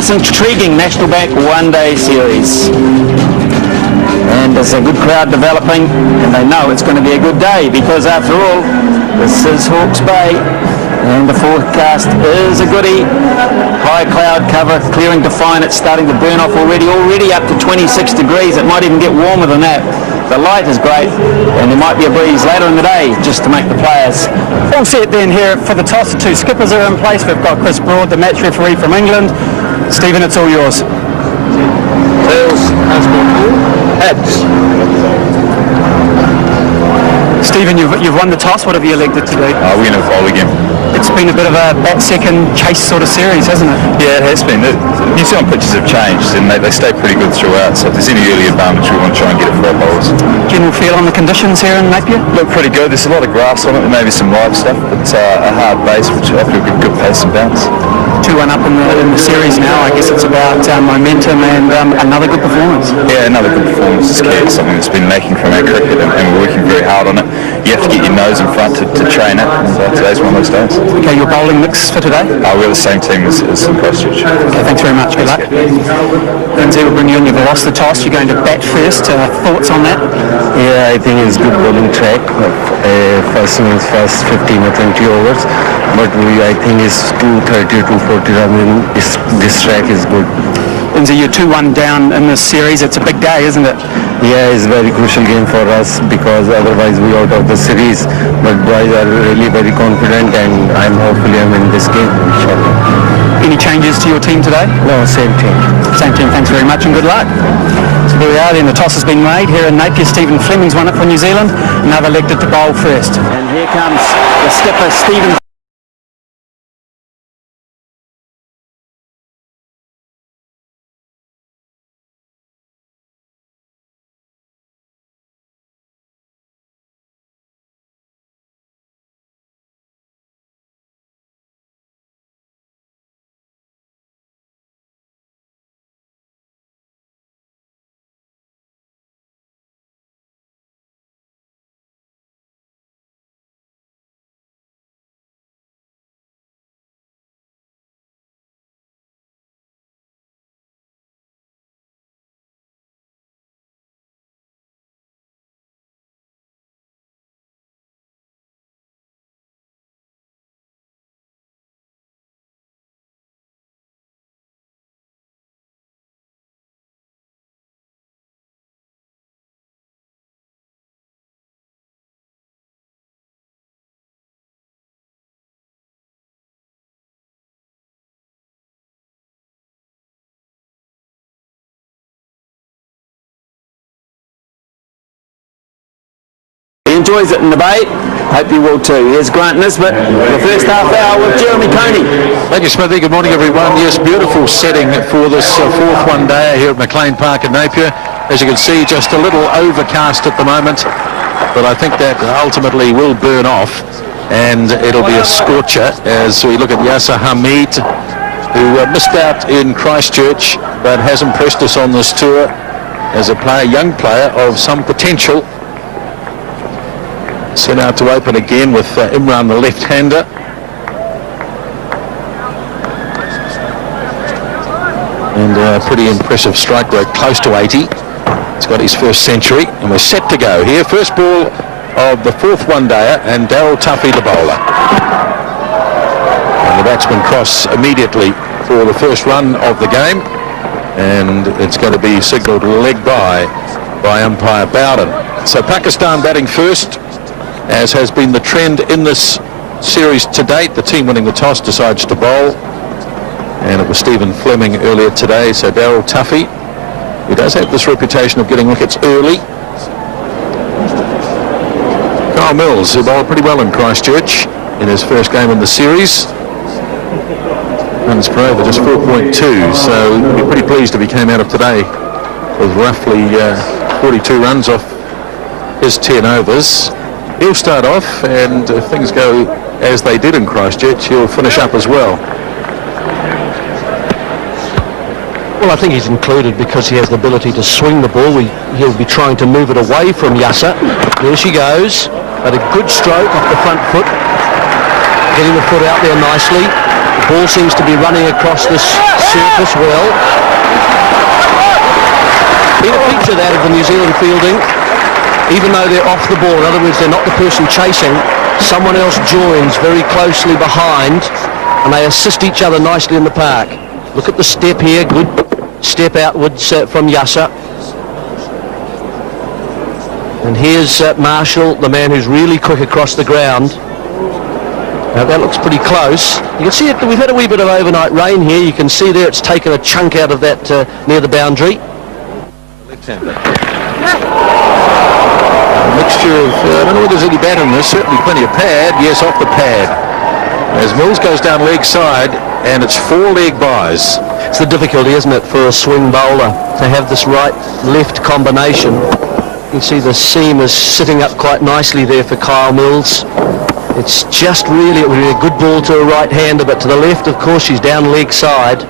This intriguing National Bank one-day series. And there's a good crowd developing, and they know it's going to be a good day because, after all, this is Hawke's Bay, and the forecast is a goodie. High cloud cover, clearing to fine. It's starting to burn off already up to 26 degrees. It might even get warmer than that. The light is great, and there might be a breeze later in the day just to make the players. All set then here for the toss. The two skippers are in place. We've got Chris Broad, the match referee from England. Stephen, it's all yours. Tails, heads. Stephen, you've won the toss. What have you elected to do? We're going to bowl again. It's been a bit of a bat-second chase sort of series, hasn't it? Yeah, it has been. The New Zealand pitches have changed and they stay pretty good throughout, so if there's any early advantage we want to try and get it for our bowlers. General feel on the conditions here in Napier? Look pretty good. There's a lot of grass on it, maybe some live stuff, but a hard base which I feel good pace and bounce. 2-1 up in the series now. I guess it's about momentum and another good performance. Yeah, another good performance is key. It's something that's been lacking from our cricket, and we're working very hard on it. You have to get your nose in front to train it, and today's one of those days. Okay, your bowling mix for today? We're the same team as Christchurch. Okay, thanks very much. Good luck. Lindsay, we'll bring you in. You've lost the toss. You're going to bat first. Thoughts on that? Yeah, I think it's good bowling track. First 15 or 20 overs. But I think it's 230 to 40 run. This track is good. Lindsay, you're 2-1 down in this series. It's a big day, isn't it? Yeah, it's a very crucial game for us because otherwise we're out of the series. But boys are really very confident, and I'm in this game, inshallah. Any changes to your team today? No, same team. Same team. Thanks very much and good luck. So there we are then. The toss has been made here in Napier. Stephen Fleming's won it for New Zealand, and they've elected to bowl first. And here comes the skipper, Stephen. He enjoys it in the bay. Hope you will too. Here's Grant Nisbet for the first half hour with Jeremy Coney. Thank you, Smithy. Good morning, everyone. Yes, beautiful setting for this fourth one-day here at McLean Park in Napier. As you can see, just a little overcast at the moment, but I think that ultimately will burn off, and it'll be a scorcher as we look at Yasser Hamid, who missed out in Christchurch, but has impressed us on this tour as a player, young player of some potential. Set out to open again with Imran, the left-hander. And a pretty impressive strike rate, close to 80. He's got his first century, and we're set to go here. First ball of the fourth one-dayer, and Daryl Tuffy, the bowler. And the batsmen cross immediately for the first run of the game, and it's going to be signalled leg by umpire Bowden. So Pakistan batting first, as has been the trend in this series to date. The team winning the toss decides to bowl, and it was Stephen Fleming earlier today. So Daryl Tuffy, who does have this reputation of getting wickets early. Kyle Mills, who bowled pretty well in Christchurch in his first game in the series. Runs per over just 4.2, so we'd be pretty pleased if he came out of today with roughly 42 runs off his 10 overs. He'll start off, and if things go as they did in Christchurch, he'll finish up as well. Well, I think he's included because he has the ability to swing the ball. He'll be trying to move it away from Yasser. There she goes, but a good stroke off the front foot, getting the foot out there nicely. Ball seems to be running across this surface well. Been a feature that of the New Zealand fielding, even though they're off the ball, in other words they're not the person chasing, someone else joins very closely behind and they assist each other nicely in the park. Look at the step here, good step outwards from Yasser. And here's Marshall, the man who's really quick across the ground. Now that looks pretty close. You can see it, we've had a wee bit of overnight rain here. You can see there it's taken a chunk out of that near the boundary. Left-hander. A mixture of, I don't know whether there's any batter in this, certainly plenty of pad. Yes, off the pad. As Mills goes down leg side, and it's 4 leg buys. It's the difficulty, isn't it, for a swing bowler to have this right-left combination. You can see the seam is sitting up quite nicely there for Kyle Mills. It's just really, it would be a good ball to a right-hander, but to the left, of course, she's down leg side.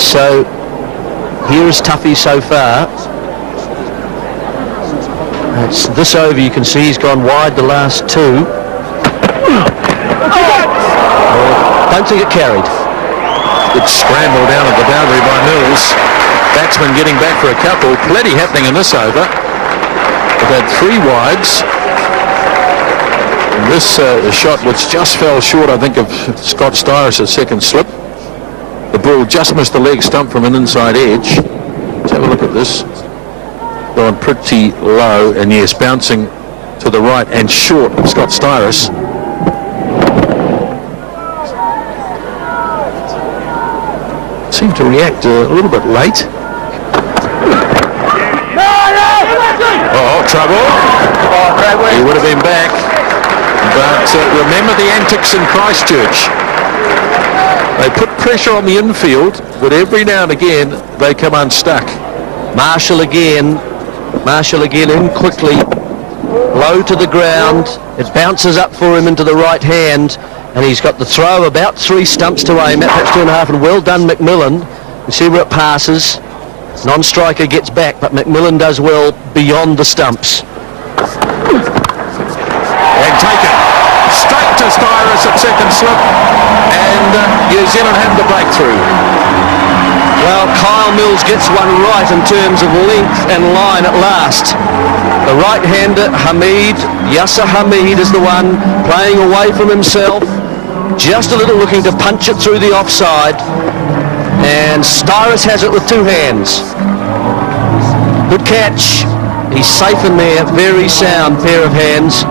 So, here is Tuffy so far. It's this over, you can see he's gone wide the last 2. Don't think it carried. Good scramble down at the boundary by Mills. Batsman getting back for a couple. Plenty happening in this over. They've had 3 wides. And this shot, which just fell short, I think, of Scott Styris' second slip. The ball just missed the leg stump from an inside edge. Let's have a look at this. Going pretty low, and yes, bouncing to the right and short of Scott Styris. Seemed to react a little bit late. Oh, trouble. He would have been back. But remember the antics in Christchurch. They put pressure on the infield, but every now and again they come unstuck. Marshall again in quickly, low to the ground. It bounces up for him into the right hand, and he's got the throw about 3 stumps to aim at, perhaps 2.5, and well done McMillan. You see where it passes. Non-striker gets back, but McMillan does well beyond the stumps. And taken straight to Styris at second slip, and New Zealand have the breakthrough. Well, Kyle Mills gets one right in terms of length and line at last. The right-hander, Yasser Hamid is the one playing away from himself, just a little looking to punch it through the offside, and Styris has it with 2 hands. Good catch. He's safe in there, very sound pair of hands.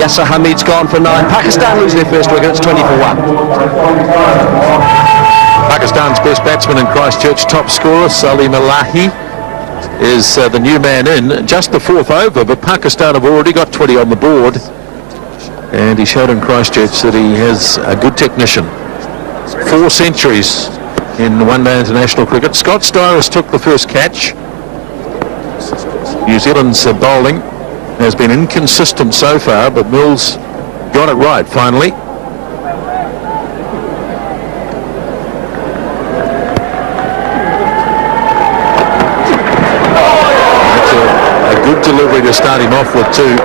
Yasser Hamid's gone for 9. Pakistan lose their first wicket, it's 20 for 1. Pakistan's best batsman in Christchurch, top scorer, Salim Elahi, is the new man in. Just the 4th over, but Pakistan have already got 20 on the board. And he showed in Christchurch that he has a good technician. 4 centuries in one-day international cricket. Scott Styris took the first catch. New Zealand's bowling has been inconsistent so far, but Mills got it right finally. That's a good delivery to start him off with too.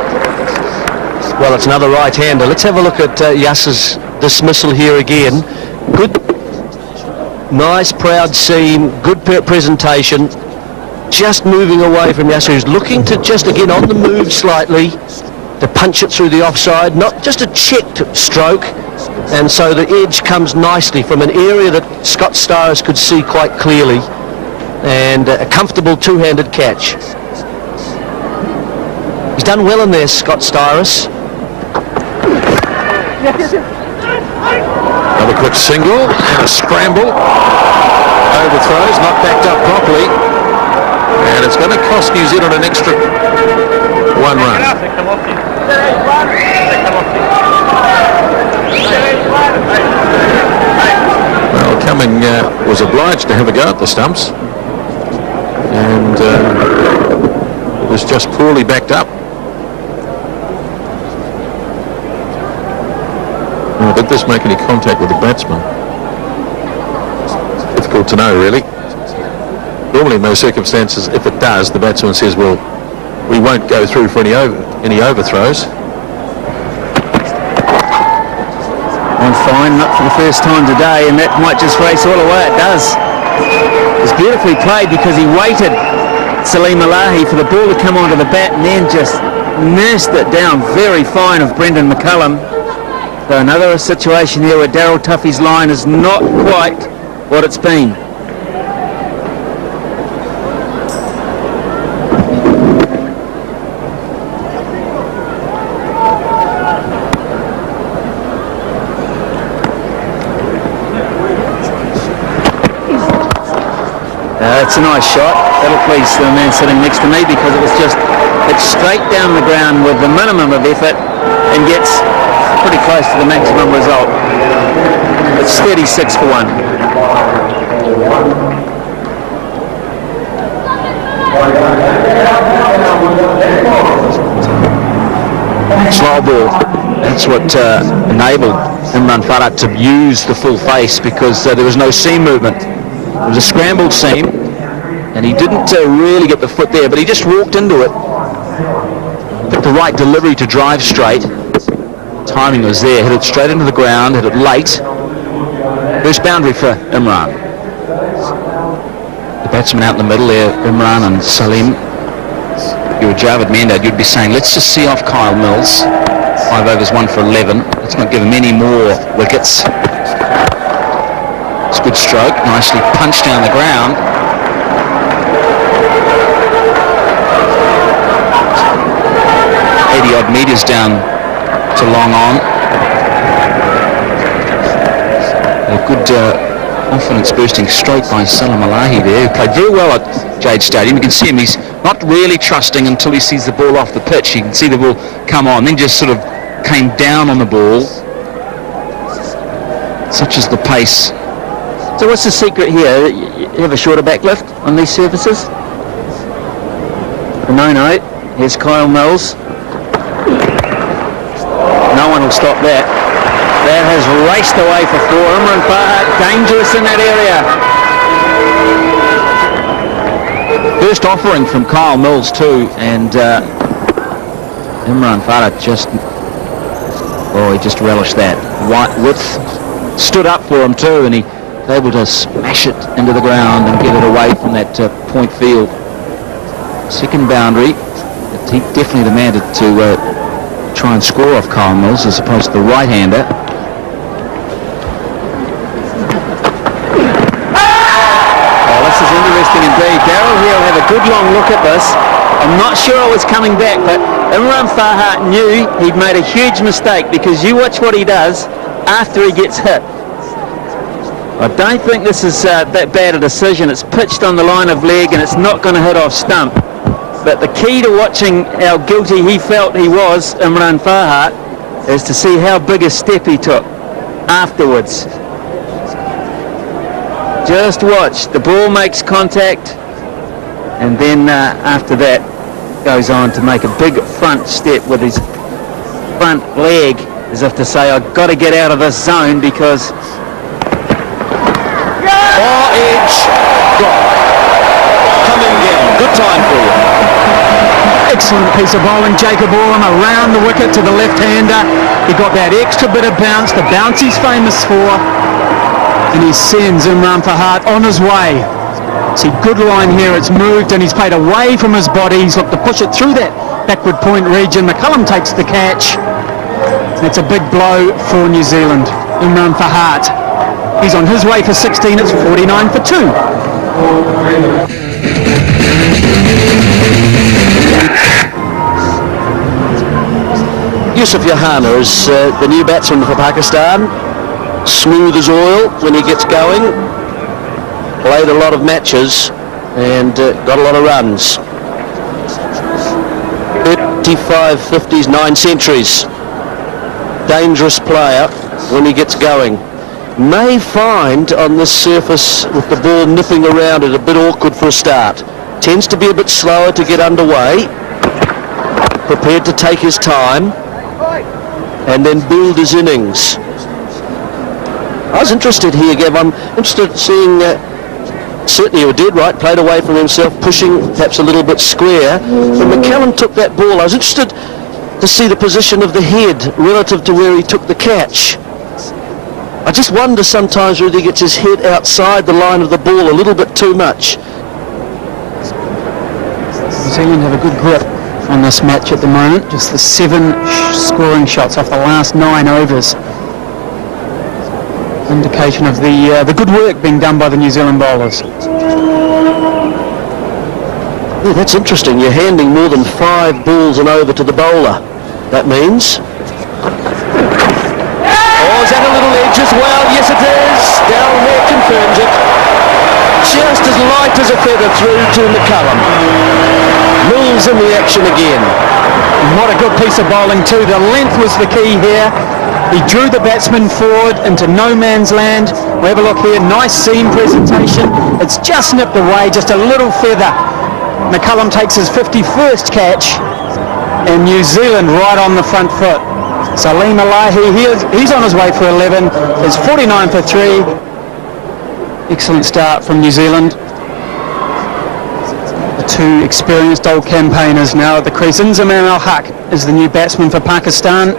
Well, it's another right-hander. Let's have a look at Yasser's dismissal here again. Good, nice, proud seam, good presentation. Just moving away from Yasser, who's looking to just again on the move slightly to punch it through the offside, not just a checked stroke, and so the edge comes nicely from an area that Scott Styris could see quite clearly, and a comfortable 2-handed catch. He's done well in there, Scott Styris. Another quick single and a scramble. Overthrows, not backed up properly. And it's going to cost New Zealand an extra 1 run. Well, Cumming was obliged to have a go at the stumps. And it was just poorly backed up. Now, did this make any contact with the batsman? Difficult to know, really. Normally in those circumstances, if it does, the batsman says, well, we won't go through for any overthrows. on fine, not for the first time today, and that might just race all the way. It does. It's beautifully played because he waited, Salim Alahi, for the ball to come onto the bat and then just nursed it down very fine of Brendan McCullum. So another situation here where Daryl Tuffy's line is not quite what it's been. It's a nice shot. That'll please the man sitting next to me because it's straight down the ground with the minimum of effort and gets pretty close to the maximum result. It's 36 for 1. Slow ball. That's what enabled Imran Farhat to use the full face because there was no seam movement. It was a scrambled seam, and he didn't really get the foot there, but he just walked into it. Picked the right delivery to drive straight. Timing was there. Hit it straight into the ground. Hit it late. First boundary for Imran. The batsman out in the middle there, Imran and Salim. If you were Javed Mendad, you'd be saying, let's just see off Kyle Mills. 5 overs, 1 for 11. Let's not give him any more wickets. It's a good stroke. Nicely punched down the ground. 80-odd metres down to long on. A good confidence-boosting stroke by Salim Alahi there, who played very well at Jade Stadium. You can see him, he's not really trusting until he sees the ball off the pitch. You can see the ball come on, then just sort of came down on the ball. Such is the pace. So what's the secret here? You have a shorter backlift on these surfaces? No. Here's Kyle Mills. No one will stop that. That has raced away for 4. Imran Farhat, dangerous in that area. First offering from Kyle Mills too, and Imran Farhat he just relished that. White width stood up for him too, and he was able to smash it into the ground and get it away from that point field. Second boundary. He definitely the man to try and score off Kyle Mills as opposed to the right-hander. This is interesting indeed. Daryl here will have a good long look at this. I'm not sure it was coming back, but Imran Farhat knew he'd made a huge mistake because you watch what he does after he gets hit. I don't think this is that bad a decision. It's pitched on the line of leg and it's not going to hit off stump. But the key to watching how guilty he felt he was, Imran Farhat, is to see how big a step he took afterwards. Just watch. The ball makes contact, and then after that goes on to make a big front step with his front leg, as if to say, I've got to get out of this zone because... Far edge, gone. Coming down. Good time for you. Excellent piece of bowling. Jacob Oram around the wicket to the left-hander. He got that extra bit of bounce, the bounce he's famous for. And he sends Imran Farhat on his way. See, good line here. It's moved and he's played away from his body. He's looked to push it through that backward point region. McCullum takes the catch. It's a big blow for New Zealand. Imran Farhat. He's on his way for 16. It's 49 for 2. Yusuf Yohana is the new batsman for Pakistan. Smooth as oil when he gets going. Played a lot of matches and got a lot of runs. 35 50s, 9 centuries. Dangerous player when he gets going. May find on this surface with the ball nipping around it a bit awkward for a start. Tends to be a bit slower to get underway. Prepared to take his time and then build his innings. I was interested here, Gav. I'm interested in seeing, certainly he did right, played away from himself, pushing perhaps a little bit square. When McCallum took that ball, I was interested to see the position of the head relative to where he took the catch. I just wonder sometimes whether he gets his head outside the line of the ball a little bit too much. New Zealand have a good grip on this match at the moment. Just the 7 scoring shots off the last 9 overs. Indication of the good work being done by the New Zealand bowlers. Yeah, that's interesting. You're handing more than 5 balls and over to the bowler. That means... Oh, is that a little edge as well? Yes, it is. Down there confirms it. Just as light as a feather through to McCullum. Mills in the action again. What a good piece of bowling too. The length was the key here. He drew the batsman forward into no man's land. We have a look here. Nice seam presentation. It's just nipped away, just a little feather. McCullum takes his 51st catch, and New Zealand right on the front foot. Salim Alahi, he's on his way for 11. It's 49 for 3. Excellent start from New Zealand. The 2 experienced old campaigners now at the crease. Inzamam al-Haq is the new batsman for Pakistan.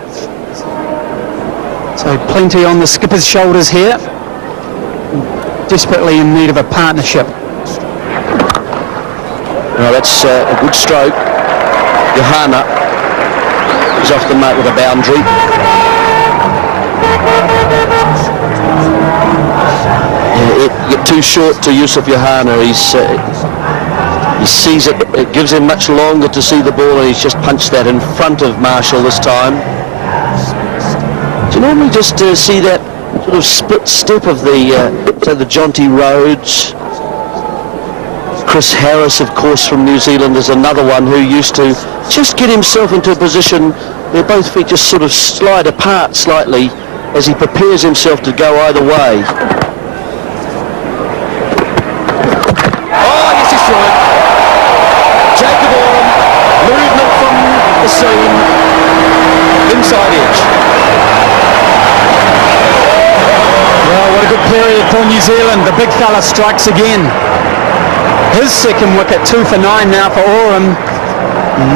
So plenty on the skipper's shoulders here. Desperately in need of a partnership. Well, that's a good stroke. Johanna is off the mark with a boundary. Yeah, it get too short to Yusuf Johanna. He sees it. It gives him much longer to see the ball, and he's just punched that in front of Marshall this time. Do you normally just see that sort of split step of the Jonty Rhodes? Chris Harris, of course, from New Zealand is another one who used to just get himself into a position where both feet just sort of slide apart slightly as he prepares himself to go either way. Oh, yes, he saw it. Jacob Oram, movement from the seam, inside edge. Well, what a good period for New Zealand. The big fella strikes again. His second wicket, 2 for 9 now for Oram.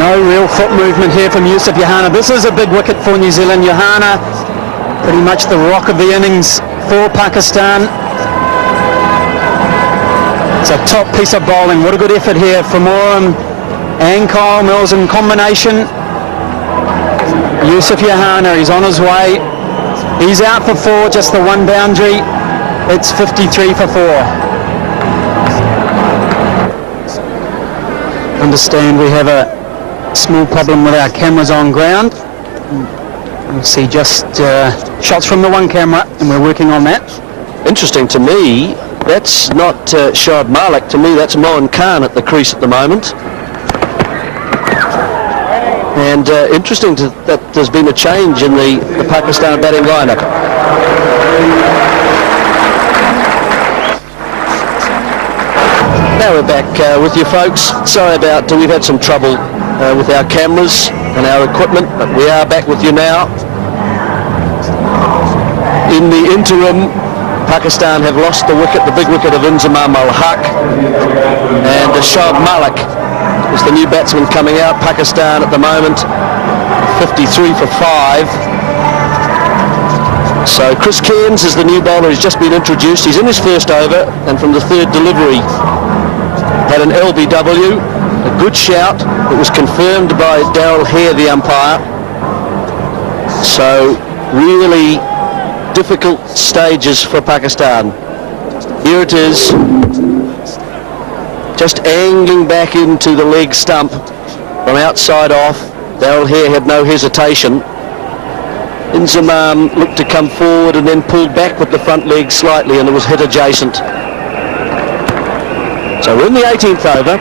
No real foot movement here from Yusuf Johanna. This is a big wicket for New Zealand. Johanna, pretty much the rock of the innings for Pakistan. It's a top piece of bowling. What a good effort here from Oram and Kyle Mills in combination. Yusuf Johanna, he's on his way. He's out for 4, just the 1 boundary. It's 53 for 4. Understand we have a small problem with our cameras on ground. We'll see just shots from the one camera, and we're working on that. Interesting to me, that's not Shoaib Malik. To me, that's Mohan Khan at the crease at the moment. And interesting that there's been a change in the Pakistan batting lineup. Now we're back with you folks. Sorry about we've had some trouble with our cameras and our equipment, but we are back with you now. In the interim, Pakistan have lost the wicket, the big wicket of Inzamam al-Haq, and Shoaib Malik is the new batsman coming out. Pakistan at the moment 53 for 5. So Chris Cairns is the new bowler. He's just been introduced. He's in his first over, and from the 3rd delivery had an LBW, a good shout. It was confirmed by Darryl Hare, the umpire. So really difficult stages for Pakistan. Here it is, just angling back into the leg stump from outside off. Darryl Hare had no hesitation. Inzamam looked to come forward and then pulled back with the front leg slightly, and it was hit adjacent. So we're in the 18th over.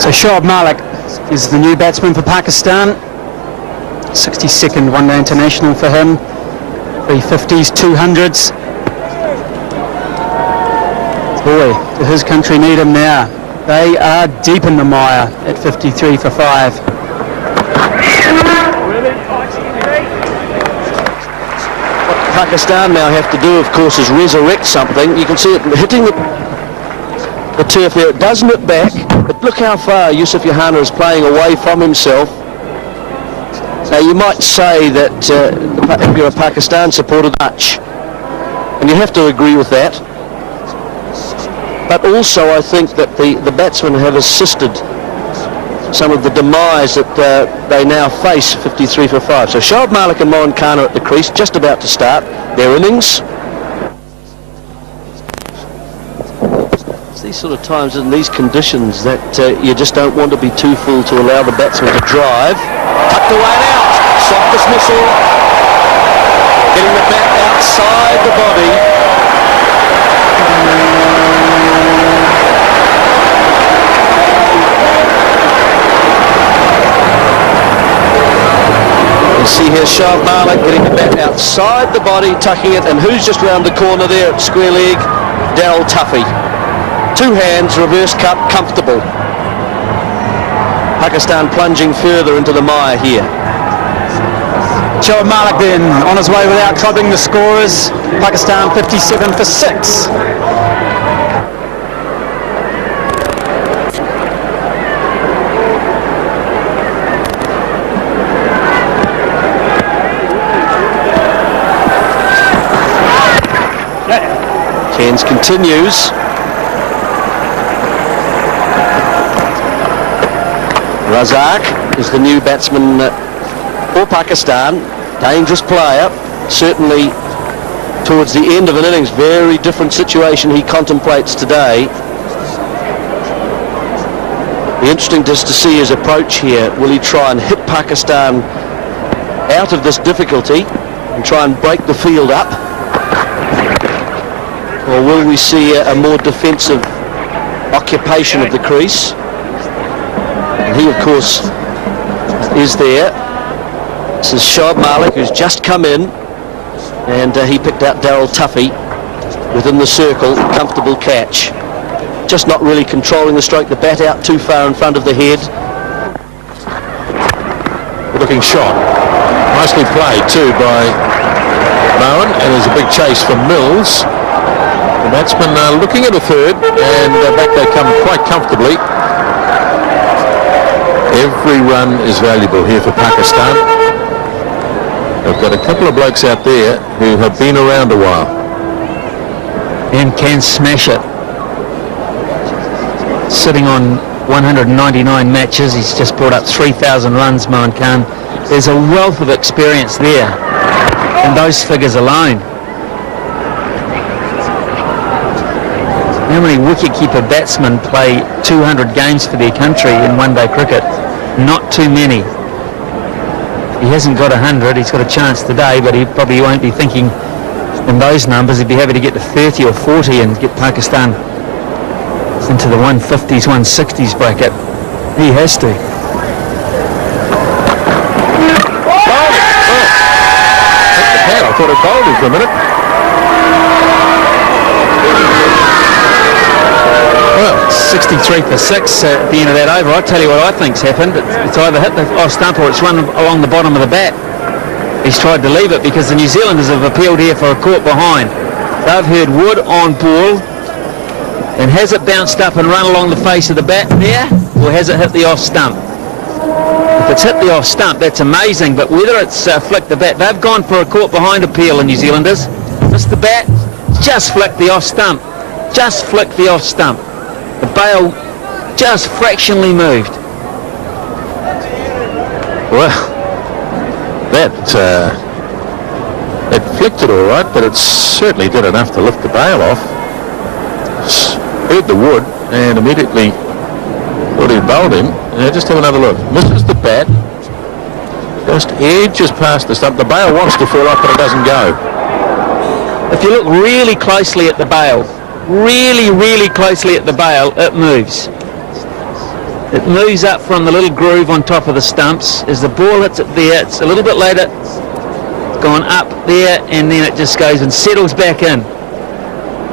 So Shoaib Malik is the new batsman for Pakistan. 62nd one-day international for him. 350s, 200s. Boy, does his country need him now. They are deep in the mire at 53 for 5. What Pakistan now have to do, of course, is resurrect something. You can see it hitting the turf there. It does nip back, but look how far Yusuf Yohana is playing away from himself. Now you might say that if you're a Pakistan supporter, much, and you have to agree with that. But also I think that the batsmen have assisted some of the demise that they now face, 53 for 5. So Shoaib Malik and Mohan Khan are at the crease, just about to start their innings. It's these sort of times in these conditions that you just don't want to be too full to allow the batsman to drive. Tucked away and out. Soft dismissal. Getting the bat outside the body. You see here Shoaib Malik getting the bat outside the body, tucking it, and who's just round the corner there at square leg? Daryl Tuffy. 2 hands, reverse cut, comfortable. Pakistan plunging further into the mire here. Shoaib Malik then on his way without clubbing the scorers. Pakistan 57 for 6. Cairns continues. Razak is the new batsman for Pakistan. Dangerous player, certainly towards the end of an innings. Very different situation he contemplates today. Be interesting just to see his approach here. Will he try and hit Pakistan out of this difficulty and try and break the field up? Or will we see a more defensive occupation of the crease? And he, of course, is there. This is Shoaib Malik, who's just come in, and he picked out Daryl Tuffy within the circle. Comfortable catch. Just not really controlling the stroke. The bat out too far in front of the head. Good looking shot. Nicely played too by Mohan, and there's a big chase from Mills. The batsman looking at a third, and back they come quite comfortably. Every run is valuable here for Pakistan. They've got a couple of blokes out there who have been around a while. And can smash it. Sitting on 199 matches, he's just brought up 3,000 runs, Mohan Khan. There's a wealth of experience there, and those figures alone. How many wicket-keeper batsmen play 200 games for their country in one-day cricket? Not too many. He hasn't got 100, he's got a chance today, but he probably won't be thinking in those numbers. He'd be happy to get to 30 or 40 and get Pakistan into the 150s, 160s bracket. He has to. I thought it bowled him for a minute. Well, 63 for 6 at the end of that over. I'll tell you what I think's happened. It's either hit the off stump or it's run along the bottom of the bat. He's tried to leave it because the New Zealanders have appealed here for a caught behind. They've heard Wood on ball. And has it bounced up and run along the face of the bat there, or has it hit the off stump? If it's hit the off stump, that's amazing, but whether it's flicked the bat, they've gone for a caught behind appeal, the New Zealanders. Missed the bat, just flicked the off stump. Just flicked the off stump. The bail just fractionally moved. Well, it flicked it all right, but it certainly did enough to lift the bail off. Heard the Wood and immediately thought he'd bowled him. Just have another look. Misses the bat. Just edges past the stump. The bail wants to fall off, but it doesn't go. If you look really closely at the bail, really closely at the bail, it moves. It moves up from the little groove on top of the stumps. As the ball hits it there, it's a little bit later, gone up there, and then it just goes and settles back in.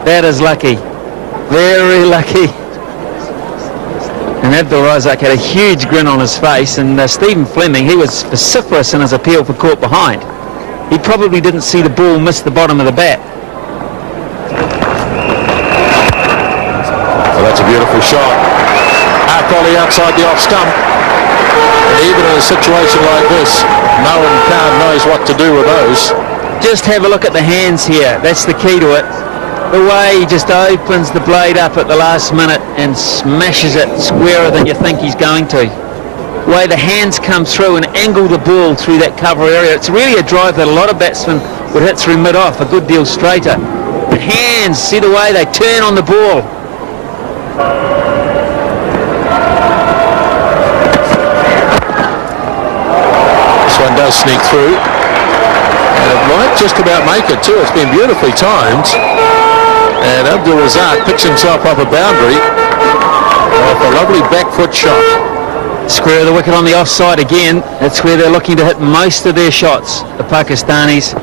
That is lucky. Very lucky. And Abdul Razak had a huge grin on his face, and Stephen Fleming, he was vociferous in his appeal for caught behind. He probably didn't see the ball miss the bottom of the bat. Well, that's a Beautiful shot. Half volley outside the off stump. And even in a situation like this, no one knows what to do with those. Just have a look at the hands here. That's the key to it. The way he just opens the blade up at the last minute and smashes it squarer than you think he's going to. The way the hands come through and angle the ball through that cover area. It's really a drive that a lot of batsmen would hit through mid-off, a good deal straighter. The hands, see the way they turn on the ball. This one does sneak through. And it might just about make it too. It's been beautifully timed. And Abdul Razak picks himself up a boundary off a lovely back foot shot. Square of the wicket on the offside again. That's where they're looking to hit most of their shots, the Pakistanis.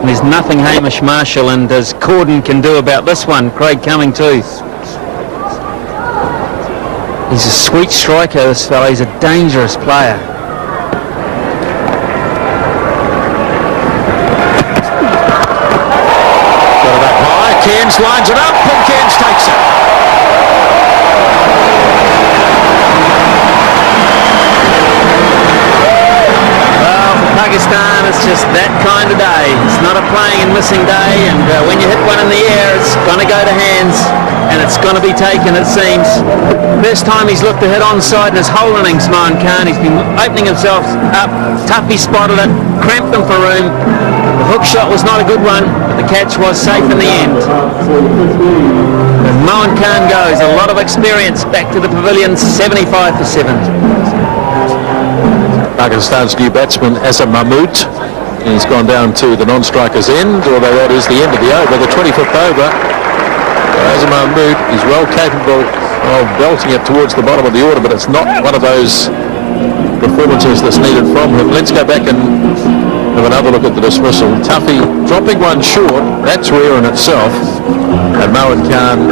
And there's nothing Hamish Marshall and as Corden can do about this one. Craig Cumming too. He's a sweet striker, this fellow. He's a dangerous player. Got it up high. Cairns lines it up and Cairns takes it. Pakistan, it's just that kind of day. It's not a playing and missing day, and when you hit one in the air, it's going to go to hands, and it's going to be taken, it seems. First time he's looked to hit onside in his whole innings, Mohan Khan. He's been opening himself up. Tuffy spotted it, cramped him for room. The hook shot was not a good one, but the catch was safe in the end. As Mohan Khan goes, a lot of experience back to the pavilion, 75 for 7. Pakistan's new batsman, Azam Mahmood. He's gone down to the non-striker's end, although that is the end of the over, the 25th over. Azam Mahmood is well capable of belting it towards the bottom of the order, but it's not one of those performances that's needed from him. Let's go back and have another look at the dismissal. Tuffy dropping one short, that's rare in itself. And Mohan Khan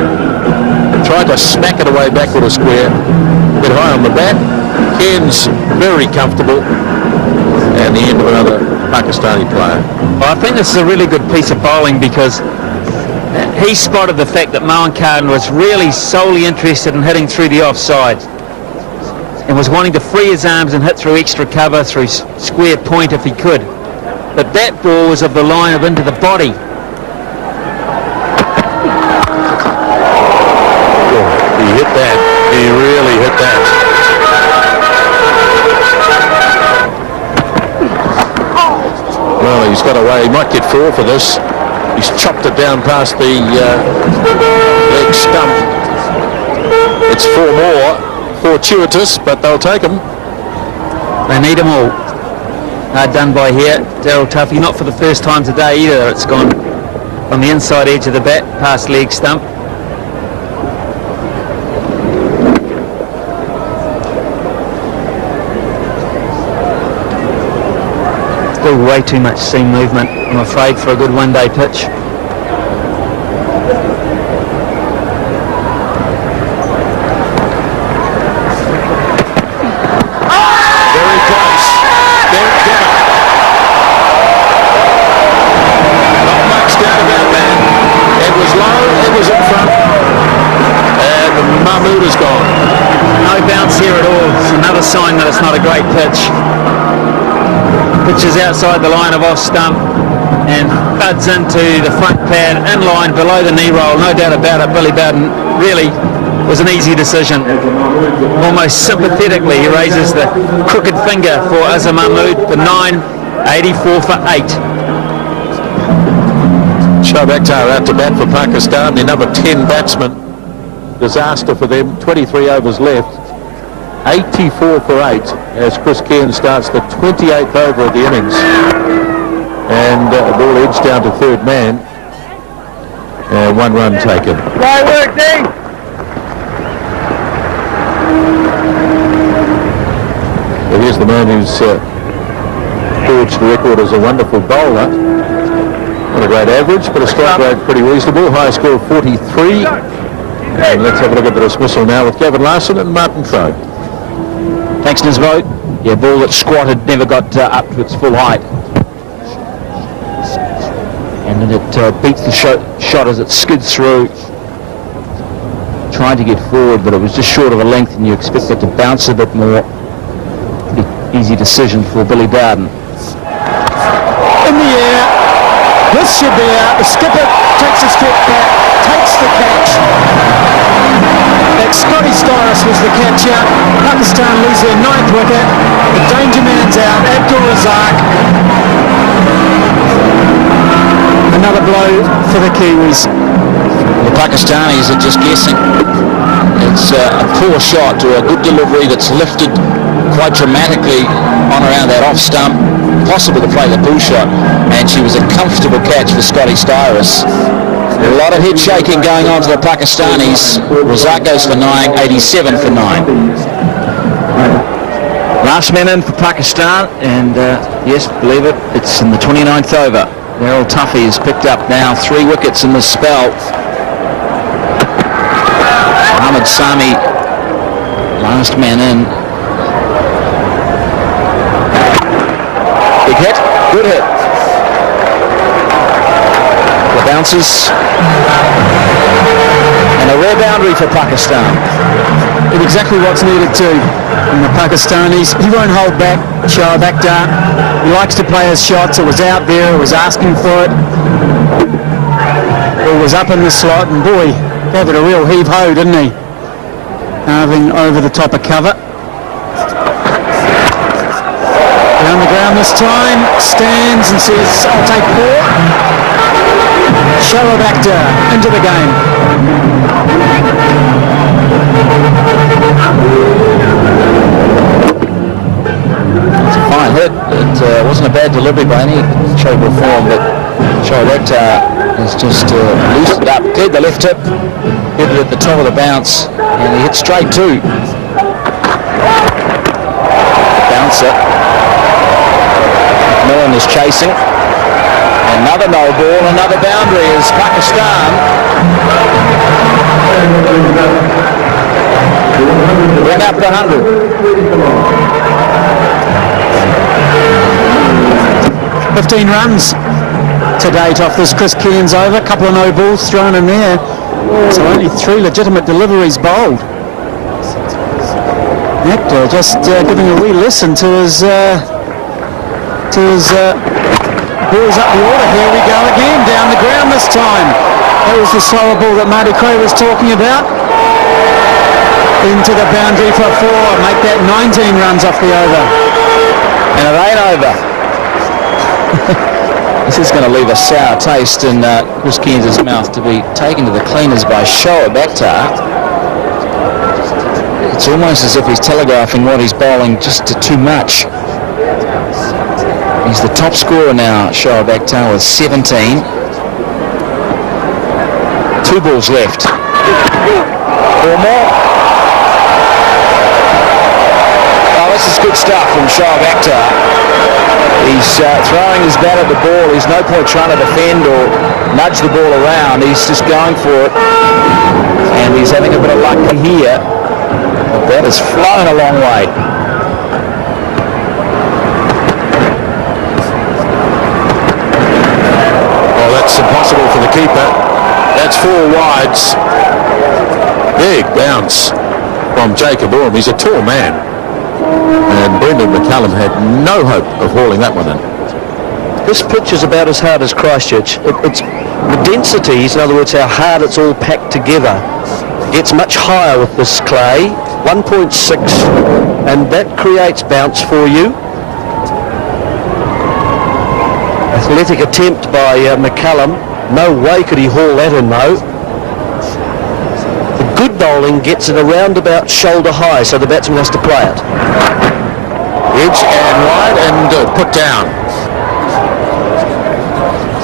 tried to smack it away backward a square, get high on the bat. Cairns very comfortable, and the end of another Pakistani player. Well, I think this is a really good piece of bowling because he spotted the fact that Mohan Khan was really solely interested in hitting through the offside and was wanting to free his arms and hit through extra cover, through square point if he could. But that ball was of the line of into the body. Oh, he hit that. He really hit that. Well, he's got away. He might get 4 for this. He's chopped it down past the leg stump. It's 4 more. Fortuitous, but they'll take them. They need them all. Hard done by here. Daryl Tuffy, not for the first time today either. It's gone on the inside edge of the bat, past leg stump. Still way too much seam movement, I'm afraid, for a good one-day pitch. Very close. There it goes. Not much doubt about that. It was low, it was in front, and Mahmood is gone. No bounce here at all. It's another sign that it's not a great pitch. Pitches outside the line of off stump and thuds into the front pad in line below the knee roll. No doubt about it, Billy Bowden really was an easy decision. Almost sympathetically he raises the crooked finger for Azam Mahmood for 9, 84 for 8. Shoaib Akhtar out to bat for Pakistan, their number 10 batsman. Disaster for them, 23 overs left. 84 for 8 as Chris Cairns starts the 28th over of the innings. And the ball edged down to third man. 1 run taken. Great work, Dean. Well, here's the man who's forged the record as a wonderful bowler. Not a great average, but a strike rate pretty reasonable. High score of 43. And let's have a look at the dismissal now with Gavin Larson and Martin Crowe. Thanks, Nisvo. Yeah, ball that squatted, never got up to its full height. And then it beats the shot as it skids through. tried to get forward, but it was just short of a length, and you expect it to bounce a bit more. Pretty easy decision for Billy Dowden. In the air, this should be out. The skipper takes a step back, takes the catch. That Scotty Styris was the catcher. Pakistan lose their 9th wicket. The danger man's out. Abdul Razak. Another blow for the Kiwis. The Pakistanis are just guessing. It's a poor shot to a good delivery that's lifted quite dramatically on around that off stump. Possible to play the pull shot, and she was a comfortable catch for Scotty Styris. A lot of head shaking going on to the Pakistanis. Razak goes for 9, 87 for 9. Last man in for Pakistan, and yes, believe it, it's in the 29th over. Errol Tuffy has picked up now 3 wickets in this spell. Ahmed Sami, last man in. Big hit, good hit. The bounces. And a rare boundary for Pakistan. It's exactly what's needed too. And the Pakistanis, he won't hold back, Shoaib Akhtar. He likes to play his shots. It was out there, it was asking for it. It was up in the slot, and boy, gave it a real heave-ho, didn't he? Carving over the top of cover. Down the ground this time, stands and says, I'll take 4. Shoaib Akhtar into the game. It's a fine hit. It wasn't a bad delivery by any shape or form, but Shoaib Akhtar has just loosened up, cleared the left hip, hit it at the top of the bounce, and he hit straight too. Bouncer. Millen is chasing. Another no ball, another boundary is Pakistan. Bring up the 100. 15 runs to date off this Chris Cairns over. A couple of no balls thrown in there. So only 3 legitimate deliveries bowled. Hector just giving a wee listen to his balls up the order. Here we go again, down the ground this time. That was the slower ball that Marty Cray was talking about. Into the boundary for 4, make that 19 runs off the over. And it ain't over. This is going to leave a sour taste in Chris Cairns' mouth to be taken to the cleaners by Shoaib Akhtar. It's almost as if he's telegraphing what he's bowling just too much. He's the top scorer now, Shoaib Akhtar, with 17. 2 balls left. 4 more. Oh, this is good stuff from Shoaib Akhtar. He's throwing his bat at the ball. There's no point trying to defend or nudge the ball around. He's just going for it. And he's having a bit of luck here. The bat has flown a long way. That's impossible for the keeper. That's 4 wides. Big bounce from Jacob Orme. He's a tall man. And Brendan McCallum had no hope of hauling that one in. This pitch is about as hard as Christchurch. It's the densities, in other words, how hard it's all packed together, gets much higher with this clay, 1.6, and that creates bounce for you. Athletic attempt by McCallum. No way could he haul that in though. The good bowling gets it around about shoulder high, so the batsman has to play it. Edge and wide and put down.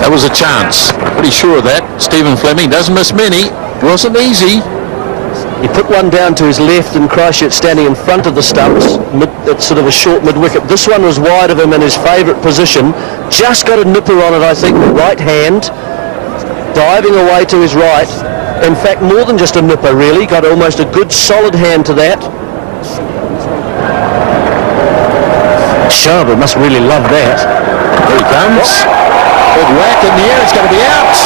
That was a chance. Pretty sure of that. Stephen Fleming doesn't miss many. Wasn't easy. He put one down to his left and Christchurch standing in front of the stumps. It's sort of a short mid-wicket. This one was wide of him in his favourite position. Just got a nipper on it, I think, with right hand. Diving away to his right. In fact, more than just a nipper, really. Got almost a good solid hand to that. Shoaib must really love that. Here he comes. Big whack in the air. It's going to be out.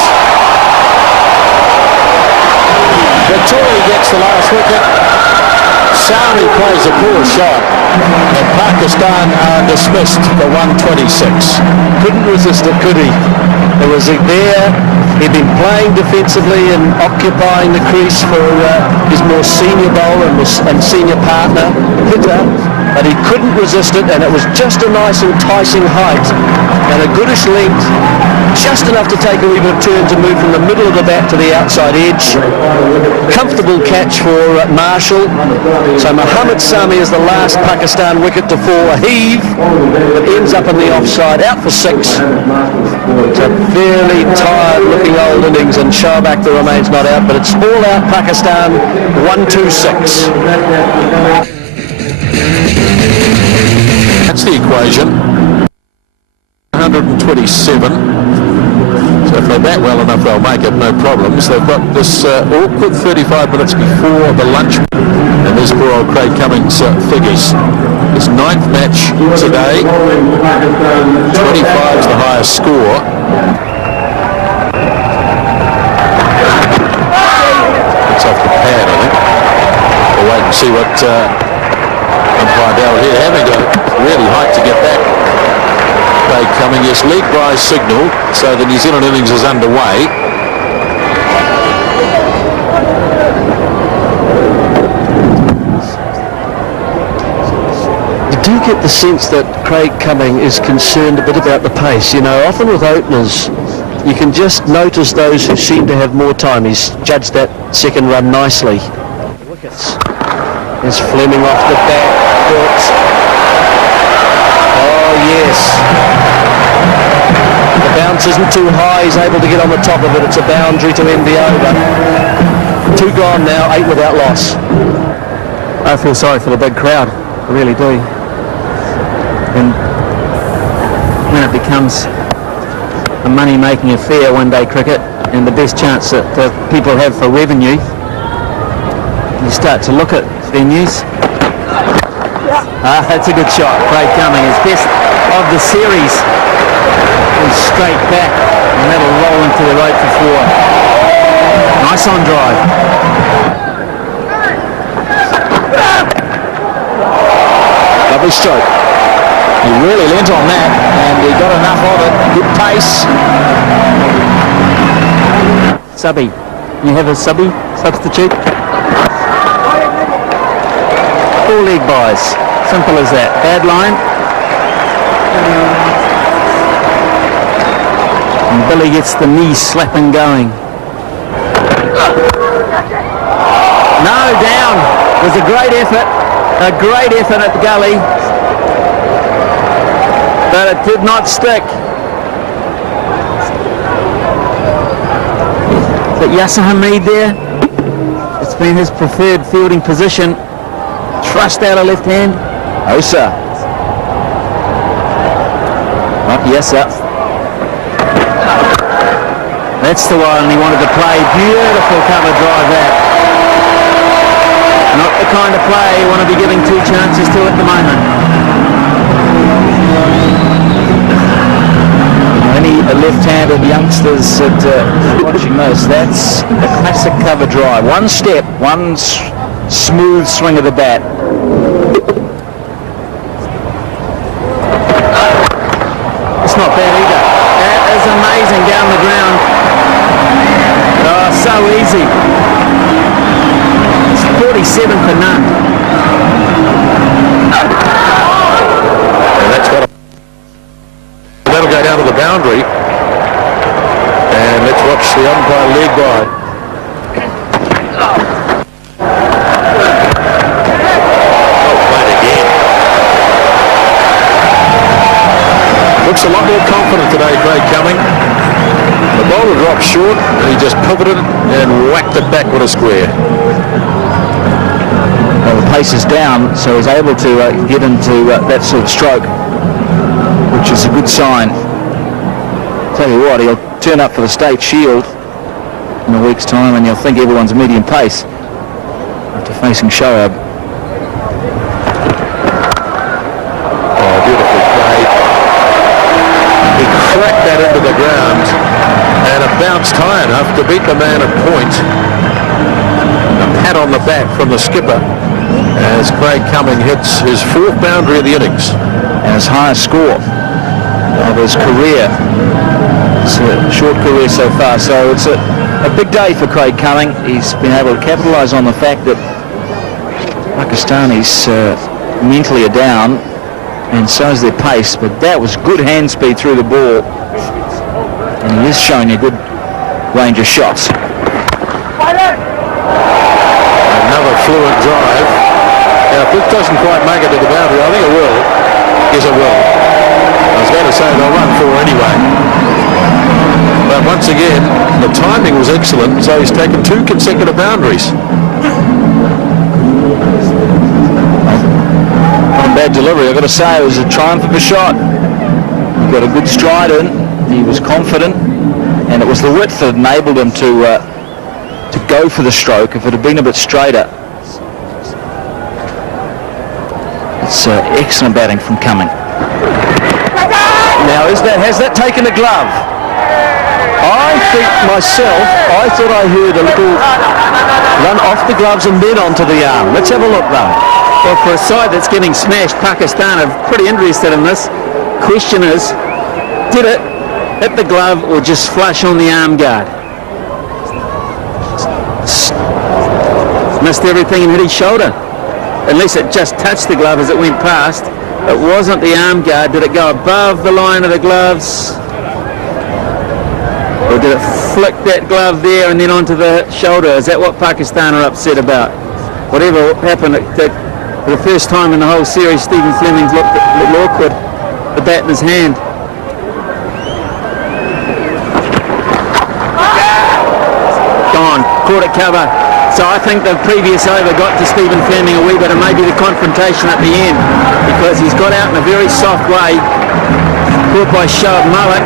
Big Tory gets the last wicket. Sami plays a poor shot, and Pakistan are dismissed for 126. Couldn't resist it, could he? It was there. He'd been playing defensively and occupying the crease for his more senior bowler and senior partner, hitter, but he couldn't resist it, and it was just a nice enticing height and a goodish length, just enough to take a wee bit of turn to move from the middle of the bat to the outside edge. Comfortable catch for Marshall. So Mohammad Sami is the last Pakistan wicket to fall. A heave that ends up in the offside, out for 6. It's a fairly tired looking old innings, and Shoaib Akhtar remains not out, but it's all out Pakistan, 126. That's the equation. 127. So if they bat well enough, they'll make it, no problems. They've got this awkward 35 minutes before the lunch, and there's poor old Craig Cummings figures. His 9th match today, 25 is the highest score. It's off the pad, I think. We'll wait and see what umpire Dale here, having to really hike to get back. Craig Cumming, yes, lead by signal, so the New Zealand innings is underway. You do get the sense that Craig Cumming is concerned a bit about the pace. You know, often with openers, you can just notice those who seem to have more time. He's judged that second run nicely. Wickets. There's Fleming off the back foot. Oh, yes. The bounce isn't too high. He's able to get on the top of it. It's a boundary to end the over. 2 gone now, 8 without loss. I feel sorry for the big crowd. I really do. And when it becomes a money-making affair, one-day cricket, and the best chance that people have for revenue, you start to look at venues. That's a good shot. Craig Cumming, his best of the series. He's straight back, and that'll roll into the rope for 4. Nice on drive. Lovely stroke. He really leant on that, and he got enough of it. Good pace. Subby. You have a subby substitute? 4 leg buys. Simple as that. Bad line. And Billy gets the knee slapping going. No, down. It was a great effort. A great effort at the gully. But it did not stick. But Yasser Hamid there, it's been his preferred fielding position. Thrust out of left hand. Osa. Not Yasser. That's the one he wanted to play. Beautiful cover drive that. Not the kind of play you want to be giving 2 chances to at the moment. Any left-handed youngsters watching this, that's a classic cover drive. One step, one smooth swing of the bat. It's not bad either. That is amazing down the ground. Oh, so easy. It's 47 for none. And that's what that'll go down to the boundary. And let's watch the umpire leg by. Looks a lot more confident today, Craig Cumming. The bowler dropped short, and he just pivoted and whacked it back with a square. Well, the pace is down, so he's able to get into that sort of stroke, which is a good sign. Tell you what, he'll turn up for the State Shield in a week's time, and you'll think everyone's medium pace after facing Shoaib. Oh, beautifully played. He cracked that into the ground, and it bounced high enough to beat the man at point. pat on the back from the skipper as Craig Cumming hits his 4th boundary of the innings. And his highest score of his career. It's a short career so far, so it's a big day for Craig Cumming. He's been able to capitalise on the fact that Pakistanis mentally are down, and so is their pace, but that was good hand speed through the ball, and he is showing a good range of shots. Another fluent drive. Now, if this doesn't quite make it to the boundary, I think it will. Yes, it will. I was going to say they'll run 4 anyway. But once again, the timing was excellent, so he's taken 2 consecutive boundaries. Not a bad delivery, I've got to say. It was a triumph of a shot. He got a good stride in, he was confident, and it was the width that enabled him to go for the stroke. If it had been a bit straighter. It's excellent batting from Cumming. Now, has that taken a glove? I think myself, I thought I heard a little run off the gloves and then onto the arm. Let's have a look, though. Well, for a side that's getting smashed, Pakistan are pretty interested in this. Question is, did it hit the glove or just flush on the arm guard? Missed everything and hit his shoulder. Unless it just touched the glove as it went past. It wasn't the arm guard. Did it go above the line of the gloves? Or did it flick that glove there and then onto the shoulder? Is that what Pakistan are upset about? Whatever happened, for the first time in the whole series, Stephen Fleming's looked a little awkward, the bat in his hand. Gone, caught it cover. So I think the previous over got to Stephen Fleming a wee bit, and maybe the confrontation at the end, because he's got out in a very soft way, caught by Shoaib Malik.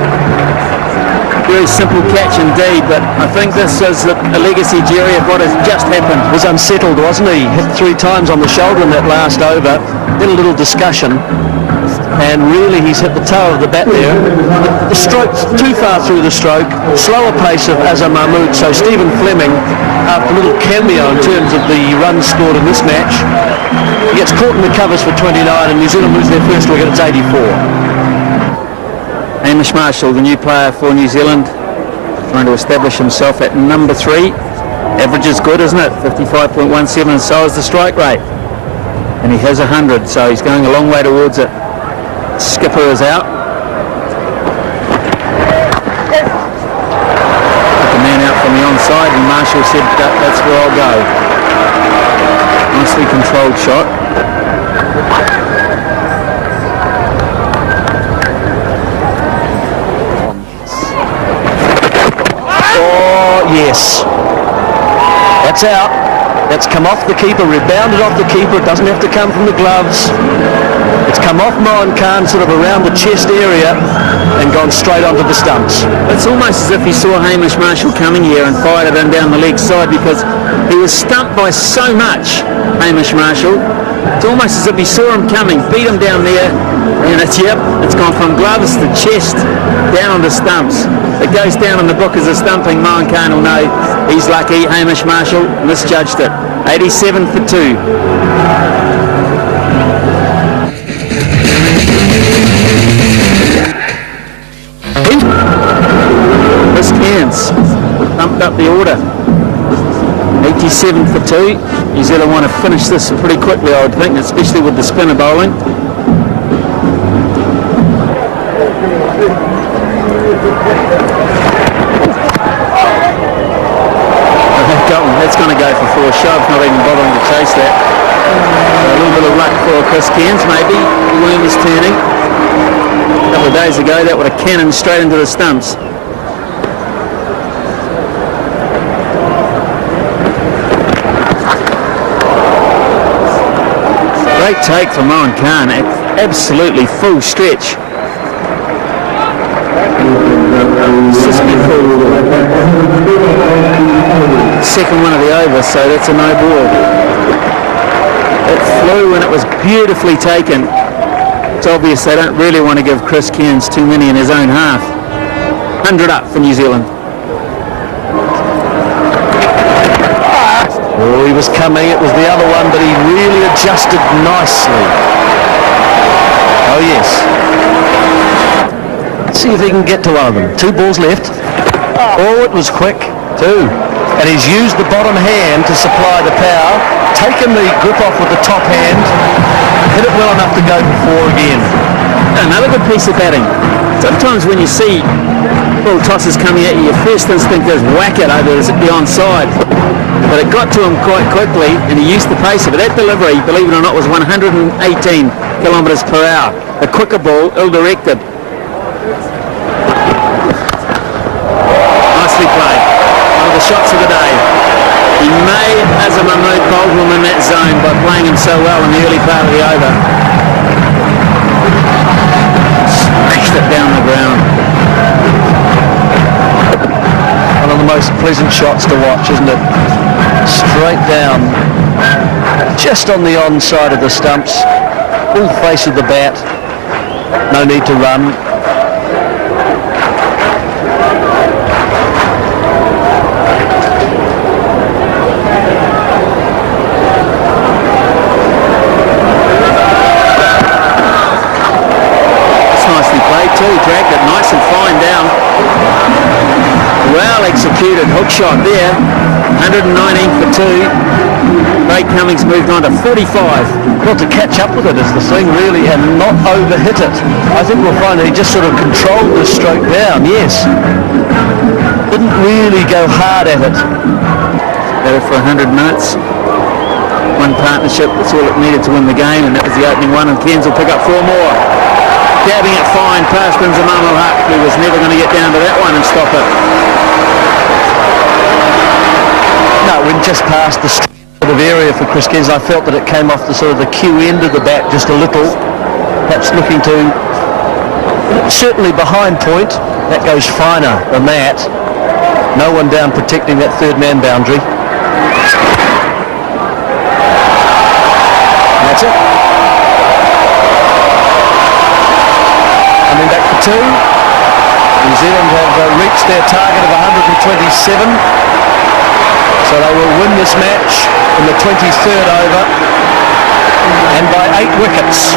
Very simple catch indeed, but I think this is a legacy, Jerry, of what has just happened. Was unsettled, wasn't he? Hit 3 times on the shoulder in that last over. Then a little discussion, and really he's hit the toe of the bat there. The stroke's too far through the stroke, slower pace of Azhar Mahmood, so Stephen Fleming, after a little cameo in terms of the runs scored in this match, he gets caught in the covers for 29, and New Zealand lose their first wicket. It's 84. Hamish Marshall, the new player for New Zealand, trying to establish himself at number 3. Average is good, isn't it? 55.17, and so is the strike rate. And he has 100, so he's going a long way towards it. Skipper is out. Took a man out from the onside, and Marshall said, that's where I'll go. Nicely controlled shot. Yes, that's out. That's come off the keeper, rebounded off the keeper. It doesn't have to come from the gloves. It's come off Mohan Khan, sort of around the chest area, and gone straight onto the stumps. It's almost as if he saw Hamish Marshall coming here and fired it in down the leg side, because he was stumped by so much, Hamish Marshall. It's almost as if he saw him coming, beat him down there, and it's gone from gloves to chest, down onto stumps. It goes down in the book as a stumping. Mohan Khan will know he's lucky. Hamish Marshall misjudged it. 87 for 2. Chris Cairns thumped up the order. 87 for 2. New Zealand want to finish this pretty quickly, I would think, especially with the spinner bowling. That's going to go for 4 shoves, not even bothering to chase that. A little bit of luck for Chris Cairns, maybe. The worm is turning. A couple of days ago, that would have cannoned straight into the stumps. Great take from Mohan Khan, absolutely full stretch. Second one of the over, so that's a no ball. It flew and it was beautifully taken. It's obvious they don't really want to give Chris Cairns too many in his own half. 100 up for New Zealand. Oh, he was coming. It was the other one, but he really adjusted nicely. Oh, yes. Let's see if he can get to one of them. 2 balls left. Oh, it was quick, too. And he's used the bottom hand to supply the power, taken the grip off with the top hand, hit it well enough to go for 4 again. Another good piece of batting. Sometimes when you see little tosses coming at you, your first instinct is whack it over the onside. But it got to him quite quickly, and he used the pace of it. That delivery, believe it or not, was 118 kilometres per hour. The quicker ball, ill-directed. Nicely played. One of the shots of the day. He made Azam Mahmood bowl him in that zone by playing him so well in the early part of the over. Smashed it down the ground. One of the most pleasant shots to watch, isn't it? Straight down, just on the onside of the stumps, full face of the bat, no need to run. It's nicely played too, dragged it nice and fine down. Well executed hook shot there. 119 for 2. Craig Cummings moved on to 45. Well, to catch up with it is the thing, really, and not overhit it. I think we'll find that he just sort of controlled the stroke down, yes. Didn't really go hard at it. Better for 100 minutes. One partnership, that's all it needed to win the game, and that was the opening one, and Cairns will pick up 4 more. Dabbing it fine past Nzamamo Huck, who was never going to get down to that one and stop it. No, it went just past the sort of area for Chris Cairns. I felt that it came off the sort of the cue end of the bat just a little. Perhaps looking to, certainly behind point, that goes finer than that. No one down protecting that third man boundary. That's it. Coming back for 2. New Zealand have reached their target of 127. So they will win this match in the 23rd over and by 8 wickets.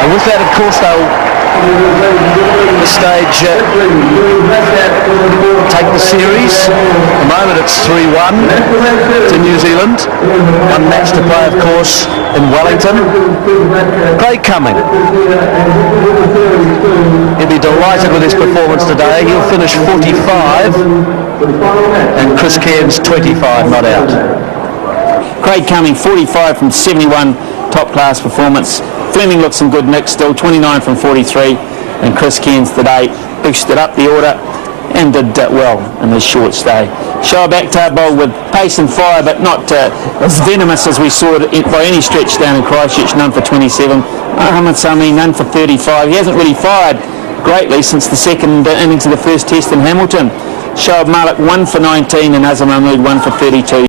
And with that, of course, they'll at this stage take the series. At the moment it's 3-1 to New Zealand. One match to play, of course, in Wellington. Craig Cumming. He'll be delighted with his performance today. He'll finish 45 and Chris Cairns 25, not out. Craig Cumming 45 from 71, top class performance. Fleming looks in good nick still, 29 from 43, and Chris Cairns today boosted up the order and did well in his short stay. Shoaib Akhtar bowled with pace and fire, but not as venomous as we saw it by any stretch down in Christchurch, none for 27. Mohammad Sami, none for 35. He hasn't really fired greatly since the second innings of the first test in Hamilton. Shoaib Malik 1 for 19 and Azam Mahmood 1 for 32.